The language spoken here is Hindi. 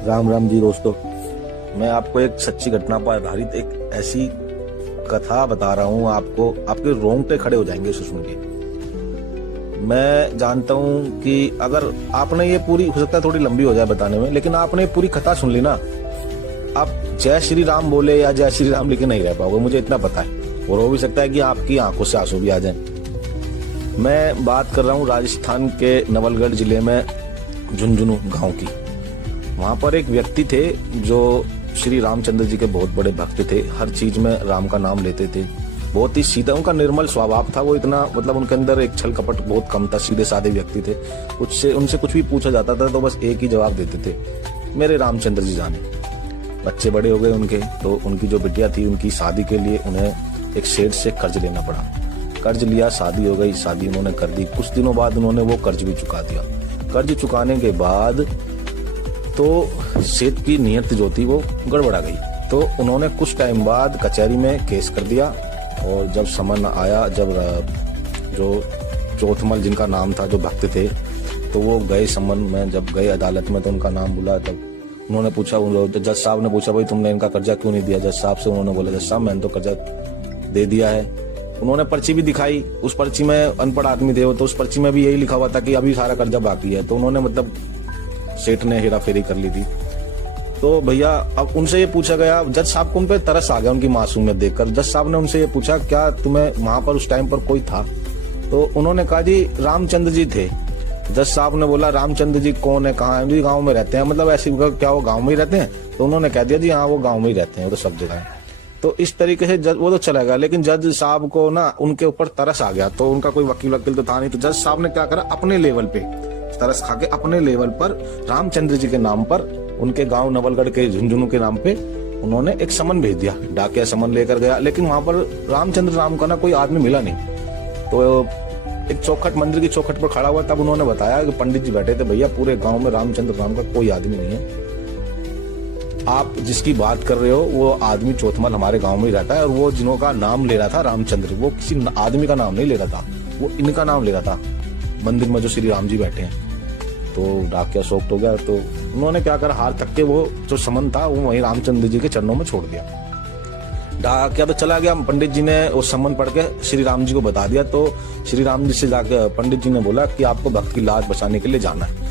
राम राम जी दोस्तों, मैं आपको एक सच्ची घटना पर आधारित एक ऐसी कथा बता रहा हूँ। आपको आपके रोंगटे खड़े हो जाएंगे इसे सुन के। मैं जानता हूँ कि अगर आपने ये पूरी, हो सकता है थोड़ी लंबी हो जाए बताने में, लेकिन आपने पूरी कथा सुन ली ना, आप जय श्री राम बोले या जय श्री राम लिखे नहीं रह पाओगे, मुझे इतना पता है। और हो भी सकता है कि आपकी आंखों से आंसू भी आ जाए। मैं बात कर रहा हूँ राजस्थान के नवलगढ़ जिले में झुंझुनू गांव की। वहां पर एक व्यक्ति थे जो श्री रामचंद्र जी के बहुत बड़े भक्त थे। हर चीज में राम का नाम लेते थे। बहुत ही सीधा उनका निर्मल स्वभाव था। वो इतना, मतलब उनके अंदर एक छल कपट बहुत कम था। सीधे साधे व्यक्ति थे। उनसे कुछ भी पूछा जाता था तो बस एक ही जवाब देते थे, मेरे रामचंद्र जी जाने। बच्चे बड़े हो गए उनके, तो उनकी जो बिटिया थी, उनकी शादी के लिए उन्हें एक सेठ से कर्ज लेना पड़ा। कर्ज लिया, शादी हो गई, शादी उन्होंने कर दी। कुछ दिनों बाद उन्होंने वो कर्ज भी चुका दिया। कर्ज चुकाने के बाद तो सेठ की नीयत जो थी वो गड़बड़ा गई। तो उन्होंने कुछ टाइम बाद कचहरी में केस कर दिया। और जब समन आया, जब जो चौथमल जिनका नाम था, जो भक्त थे, तो वो गए समन में। जब गए अदालत में तो उनका नाम बुला, तब उन्होंने पूछा, जज साहब ने पूछा, भाई तुमने इनका कर्जा क्यों नहीं दिया? जज साहब से उन्होंने बोला, जज साहब मैंने तो कर्जा दे दिया है। उन्होंने पर्ची भी दिखाई। उस पर्ची में, अनपढ़ आदमी थे वो, तो उस पर्ची में भी यही लिखा हुआ था कि अभी सारा कर्जा बाकी है। तो उन्होंने, मतलब सेठ ने हेरा फेरी कर ली थी। तो भैया अब उनसे ये पूछा गया, जज साहब को उन पे तरस आ गया उनकी मासूमियत देखकर। जज साहब ने उनसे ये पूछा, क्या तुम्हें वहां पर उस टाइम पर कोई था? तो उन्होंने कहा, जी रामचंद्र जी थे। जज साहब ने बोला, रामचंद्र जी कौन है, कहाँ है? जी गाँव में रहते हैं। मतलब ऐसे क्या वो गाँव में ही रहते हैं? तो उन्होंने कह दिया, जी हाँ वो गाँव में ही रहते हैं, वो तो सब जगह है। तो इस तरीके से जज वो तो चला गया, लेकिन जज साहब को ना उनके ऊपर तरस आ गया। तो उनका कोई वकील तो था नहीं। तो जज साहब ने क्या करा, अपने लेवल पे तरस खा के अपने लेवल पर रामचंद्र जी के नाम पर, उनके गांव नवलगढ़ के झुंझुनू के नाम पे उन्होंने एक समन भेज दिया। डाकिया समन लेकर गया, लेकिन वहां पर रामचंद्र नाम का ना कोई आदमी मिला नहीं। तो एक चौखट, मंदिर की चौखट पर खड़ा हुआ, तब उन्होंने बताया कि पंडित जी बैठे थे, भैया पूरे गांव में रामचंद्र नाम का कोई आदमी नहीं है। आप जिसकी बात कर रहे हो वो आदमी चौथमल हमारे गांव में ही रहता है। और वो जिनका नाम ले रहा था रामचंद्र, वो किसी आदमी का नाम नहीं ले रहा था, वो इनका नाम ले रहा था। मंदिर में जो श्री राम जी बैठे हैं। तो डाकिया शॉक्ट हो गया। तो उन्होंने क्या करा, हार तक के वो जो समन था वो वहीं रामचंद्र जी के चरणों में छोड़ दिया। डाकिया तो चला गया। पंडित जी ने वो समन पढ़ के श्री राम जी को बता दिया। तो श्री राम जी से जाकर पंडित जी ने बोला कि आपको भक्त की लाज बचाने के लिए जाना है।